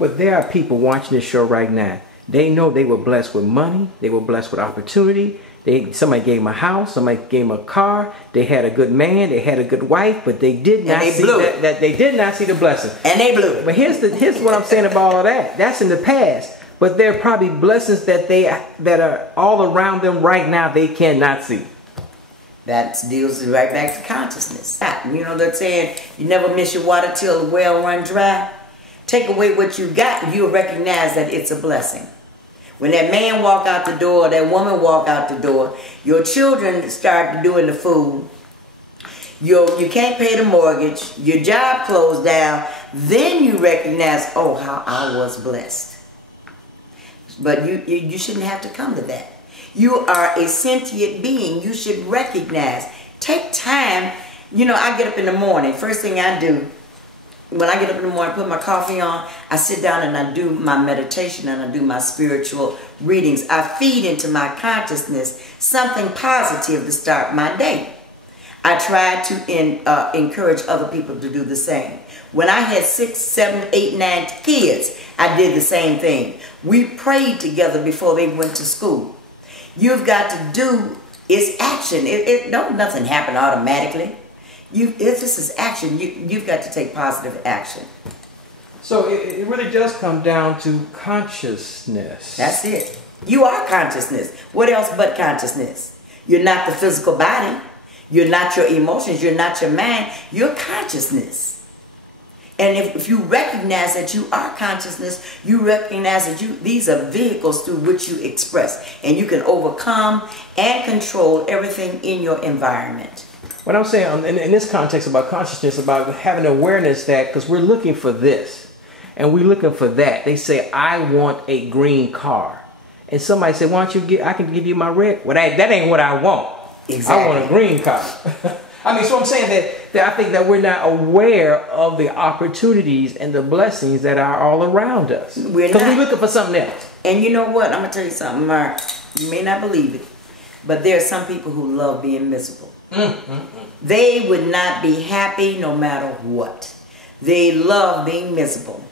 But there are people watching this show right now. They know they were blessed with money. They were blessed with opportunity. Somebody gave them a house. Somebody gave them a car. They had a good man. They had a good wife. But they did not see that. They did not see the blessing. And they blew it. But here's what I'm saying about all that. That's in the past. But there are probably blessings that are all around them right now they cannot see. That deals right back to consciousness. You know, they're saying you never miss your water till the well run dry. Take away what you got, you'll recognize that it's a blessing. When that man walk out the door, that woman walk out the door, your children start doing the food, you can't pay the mortgage, your job closed down, then you recognize, oh, how I was blessed. But you shouldn't have to come to that. You are a sentient being. You should recognize. Take time. You know, I get up in the morning. First thing I do, when I get up in the morning, put my coffee on, I sit down and I do my meditation and I do my spiritual readings. I feed into my consciousness something positive to start my day. I try to encourage other people to do the same. When I had 6, 7, 8, 9 kids, I did the same thing. We prayed together before they went to school. You've got to do is action. Don't nothing happen automatically. If this is action, you've got to take positive action. So it really does come down to consciousness. That's it. You are consciousness. What else but consciousness? You're not the physical body. You're not your emotions. You're not your mind. You're consciousness. And if you recognize that you are consciousness, you recognize that these are vehicles through which you express. And you can overcome and control everything in your environment. What I'm saying in this context about consciousness, about having awareness that, because we're looking for this and we're looking for that. They say, I want a green car. And somebody said, why don't you I can give you my red. Well, that ain't what I want. Exactly. I want a green car. I mean, so I'm saying that I think that we're not aware of the opportunities and the blessings that are all around us. Because we're looking for something else. And you know what? I'm going to tell you something, Mark. You may not believe it, but there are some people who love being miserable. They would not be happy no matter what. They love being miserable.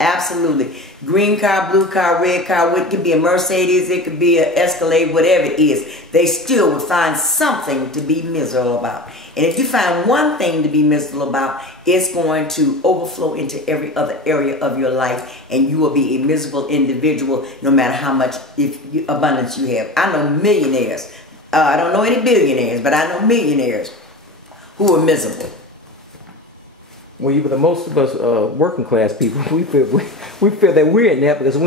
Absolutely. Green car, blue car, red car, it could be a Mercedes, it could be an Escalade, whatever it is. They still would find something to be miserable about. And if you find one thing to be miserable about, it's going to overflow into every other area of your life, and you will be a miserable individual no matter how much abundance you have. I know millionaires. I don't know any billionaires, but I know millionaires who are miserable. Well, but most of us working class people, we feel that we're in that because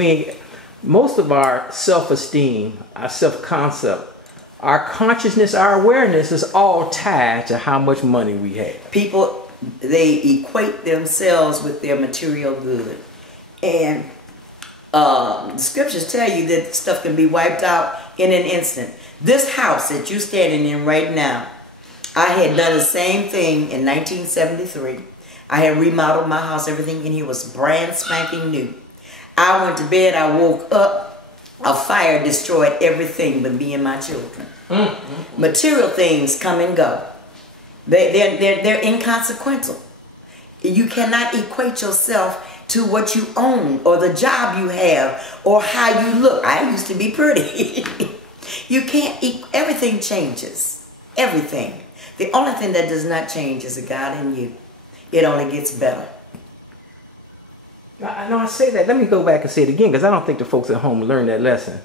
most of our self-esteem, our self-concept, our consciousness, our awareness is all tied to how much money we have. People, they equate themselves with their material good. And the scriptures tell you that stuff can be wiped out in an instant. This house that you're standing in right now, I had done the same thing in 1973. I had remodeled my house. Everything in here was brand spanking new. I went to bed. I woke up. A fire destroyed everything but me and my children. Material things come and go. They're inconsequential. You cannot equate yourself to what you own or the job you have or how you look. I used to be pretty. You can't. Everything changes. Everything. The only thing that does not change is the God in you. It only gets better. I know I say that. Let me go back and say it again because I don't think the folks at home learned that lesson.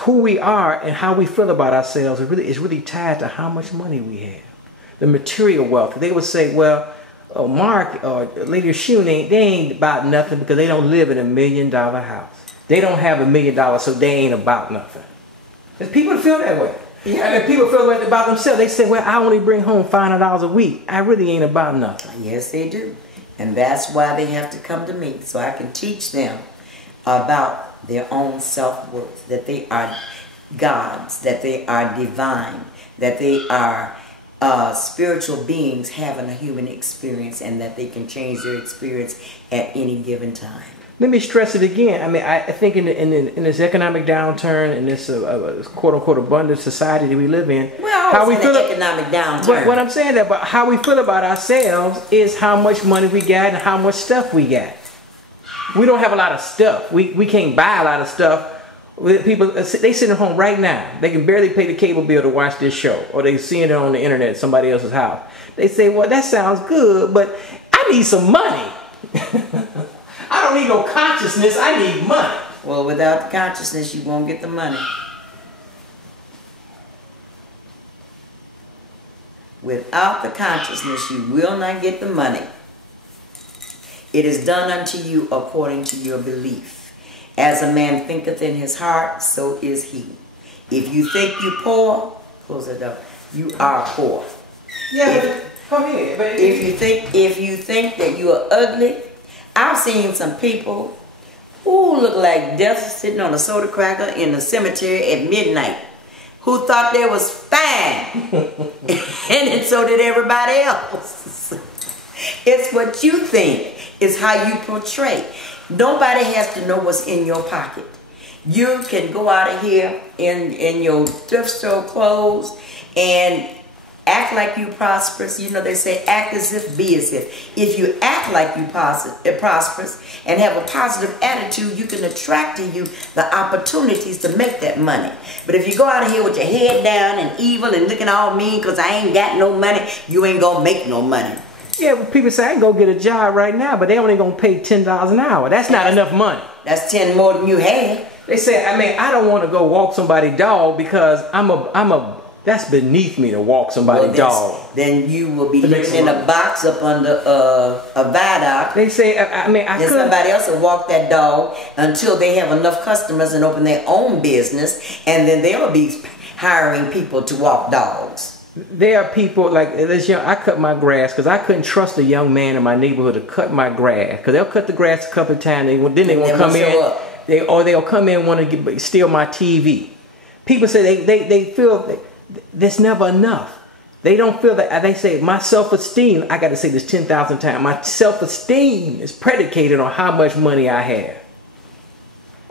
Who we are and how we feel about ourselves is really tied to how much money we have. The material wealth. They would say, well, Mark or Lady Oshun, they ain't about nothing because they don't live in $1 million house. They don't have $1 million, so they ain't about nothing. There's people feel that way. Yeah. And if people feel that about themselves, they say, well, I only bring home $500 a week. I really ain't about nothing. Yes, they do. And that's why they have to come to me, so I can teach them about their own self-worth, that they are gods, that they are divine, that they are spiritual beings having a human experience, and that they can change their experience at any given time. Let me stress it again. I mean, I think in this economic downturn, in this quote-unquote abundant society that we live in, well, how we feel economic downturn. But what I'm saying that, but how we feel about ourselves is how much money we got and how much stuff we got. We don't have a lot of stuff. We can't buy a lot of stuff. People, they sitting at home right now. They can barely pay the cable bill to watch this show, or they seeing it on the internet at somebody else's house. They say, well, that sounds good, but I need some money. I don't need no consciousness. I need money. Well, without the consciousness, you won't get the money. Without the consciousness, you will not get the money. It is done unto you according to your belief. As a man thinketh in his heart, so is he. If you think you poor, close the door. You are poor. Yeah, come here, baby. If you think that you are ugly, I've seen some people who look like death sitting on a soda cracker in the cemetery at midnight, who thought they was fine, and then so did everybody else. It's what you think. It's how you portray. Nobody has to know what's in your pocket. You can go out of here in your thrift store clothes and act like you prosperous. You know, they say act as if, be as if. If you act like you prosperous and have a positive attitude, you can attract to you the opportunities to make that money. But if you go out of here with your head down and evil and looking all mean because I ain't got no money, you ain't gonna make no money. Yeah, well, people say I can go get a job right now, but they only gonna pay $10 an hour. That's not enough money. That's 10 more than you had. They say, I mean, I don't want to go walk somebody's dog because that's beneath me to walk somebody's dog. Then you will be living in a box up under a viaduct. They say, I could. Somebody else will walk that dog until they have enough customers and open their own business, and then they'll be hiring people to walk dogs. There are people like this young. I cut my grass because I couldn't trust a young man in my neighborhood to cut my grass because they'll cut the grass a couple of times. Then they won't come in. They'll come in and want to steal my TV. People say they feel there's never enough. They don't feel that. They say my self-esteem. I got to say this 10,000 times. My self-esteem is predicated on how much money I have.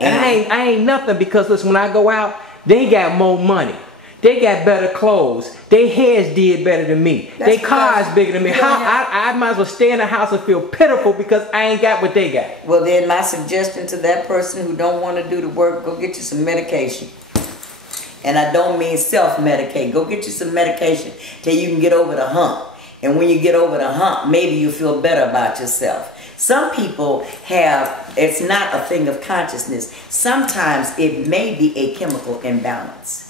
And I ain't nothing because listen, when I go out, they got more money. They got better clothes. Their heads did better than me. Their cars bigger than me. I might as well stay in the house and feel pitiful because I ain't got what they got. Well, then my suggestion to that person who don't want to do the work, go get you some medication. And I don't mean self-medicate. Go get you some medication till you can get over the hump. And when you get over the hump, maybe you feel better about yourself. Some people have, it's not a thing of consciousness. Sometimes it may be a chemical imbalance.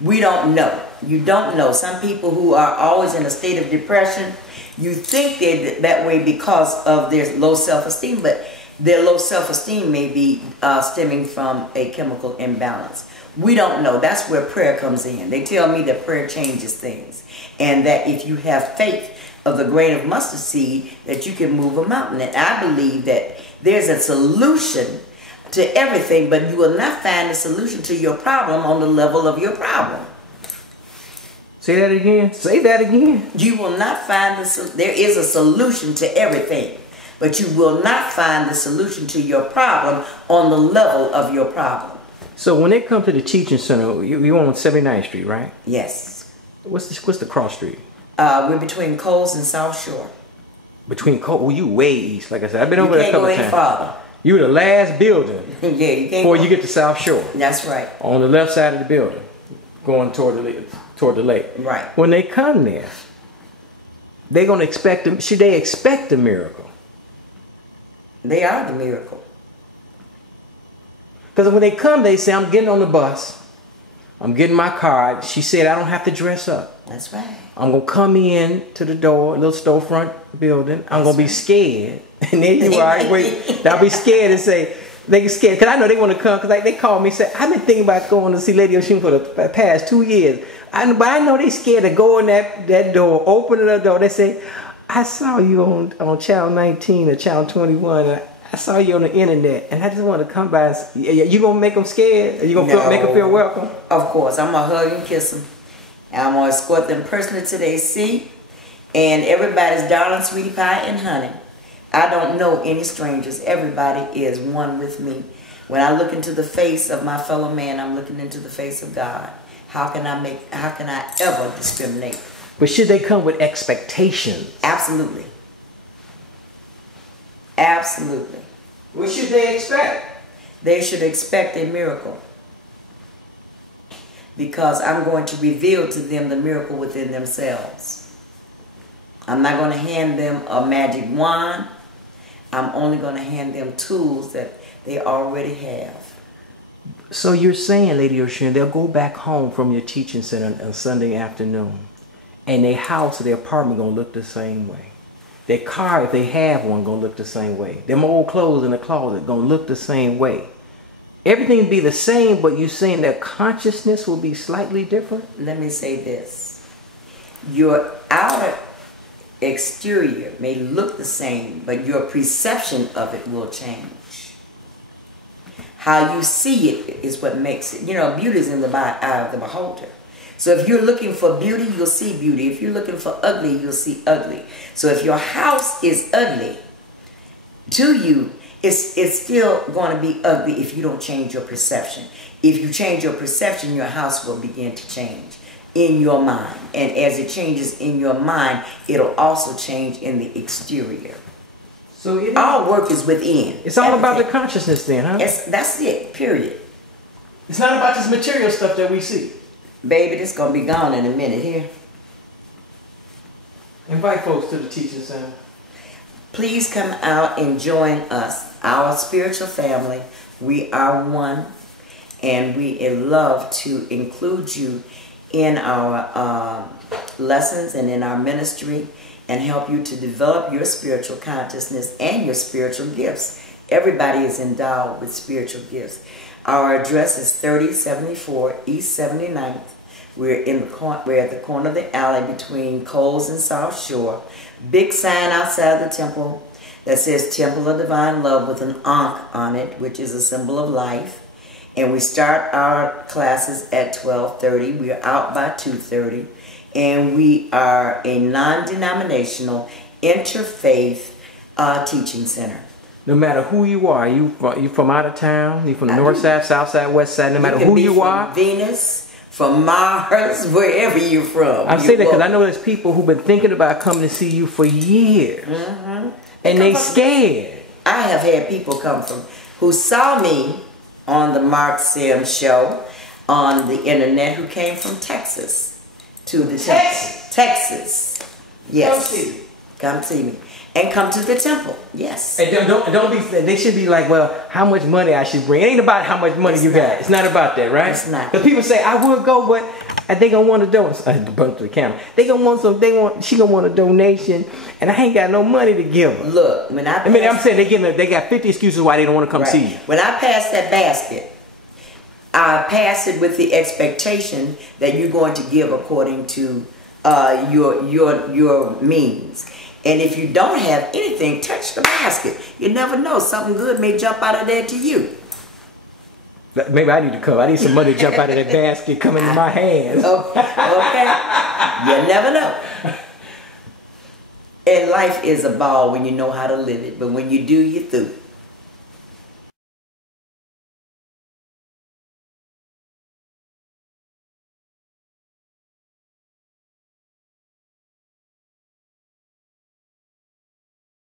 We don't know. You don't know. Some people who are always in a state of depression, you think they're that way because of their low self-esteem, but their low self-esteem may be stemming from a chemical imbalance. We don't know. That's where prayer comes in. They tell me that prayer changes things, and that if you have faith of the grain of mustard seed, that you can move a mountain. And I believe that there's a solution to everything, but you will not find a solution to your problem on the level of your problem. Say that again. Say that again. You will not find there is a solution to everything, but you will not find the solution to your problem on the level of your problem. So when they come to the teaching center, you on 79th Street, right? Yes. What's the cross street? We're between Coles and South Shore. Between Coles, well, you way east. Like I said, I've been over there a couple times. You can't go any farther. You the last building. Yeah, you can't. Before you get to South Shore. That's right. On the left side of the building, going toward the lake. Right. When they come there, they're gonna expect them. Should they expect a miracle? They are the miracle. Because when they come, they say, "I'm getting on the bus. I'm getting my card." She said, "I don't have to dress up. That's right. I'm gonna come in to the door, a little storefront building. I'm gonna be scared." And then you are, wait, I'll be scared and say, they get scared. Because I know they want to come, because they call me and say, I've been thinking about going to see Lady Oshun for the past 2 years. But I know they scared to go in that door, open the door. They say, I saw you on Channel 19 or Channel 21. And I saw you on the internet. And I just want to come by and see. You going to make them scared? Are you going to make them feel welcome? Of course. I'm going to hug and kiss them. And I'm going to escort them personally to their seat. And everybody's darling sweetie pie and honey. I don't know any strangers. Everybody is one with me. When I look into the face of my fellow man, I'm looking into the face of God. How can I ever discriminate? But should they come with expectations? Absolutely. Absolutely. What should they expect? They should expect a miracle. Because I'm going to reveal to them the miracle within themselves. I'm not going to hand them a magic wand. I'm only going to hand them tools that they already have. So you're saying, Lady Oshun, they'll go back home from your teaching center on Sunday afternoon, and their house or their apartment going to look the same way. Their car, if they have one, going to look the same way. Them old clothes in the closet going to look the same way. Everything will be the same, but you're saying that consciousness will be slightly different? Let me say this. Your outer exterior may look the same, but your perception of it will change. How you see it is what makes it. You know, beauty is in the eye of the beholder. So if you're looking for beauty, you'll see beauty. If you're looking for ugly, you'll see ugly. So if your house is ugly to you, it's still going to be ugly if you don't change your perception. If you change your perception, your house will begin to change in your mind. And as it changes in your mind, it'll also change in the exterior. So all work is within. It's all about the consciousness then, huh? That's it, period. It's not about this material stuff that we see. Baby, this going to be gone in a minute here. Invite folks to the teaching center. Please come out and join us, our spiritual family. We are one, and we love to include you in our lessons and in our ministry and help you to develop your spiritual consciousness and your spiritual gifts. Everybody is endowed with spiritual gifts. Our address is 3074 East 79th. We're at the corner of the alley between Coles and South Shore. Big sign outside the temple that says Temple of Divine Love with an Ankh on it, which is a symbol of life. And we start our classes at 12:30. We are out by 2:30. And we are a non-denominational interfaith teaching center. No matter who you are, you from out of town, you from the north side, south side, west side, no matter who you are. Venus, from Mars, wherever you're from. I say that because I know there's people who've been thinking about coming to see you for years. And they scared. I have had people come from who saw me on the Mark Sim show on the internet who came from Texas to the Texas. Yes. Come see me. And come to the temple. Yes. And don't be. They should be like, well, how much money I should bring? It ain't about how much money you got. It's not about that, right? It's not. Because people say I would go, but they gonna want a donation. I bumped to the camera. They gonna want some. She gonna want a donation, and I ain't got no money to give her. Look, I'm saying they got 50 excuses why they don't want to come see you. When I pass that basket, I pass it with the expectation that you're going to give according to your means. And if you don't have anything, touch the basket. You never know. Something good may jump out of there to you. Maybe I need to come. I need some money to jump out of that basket, come into my hands. Okay. You never know. And life is a ball when you know how to live it. But when you do, you're through.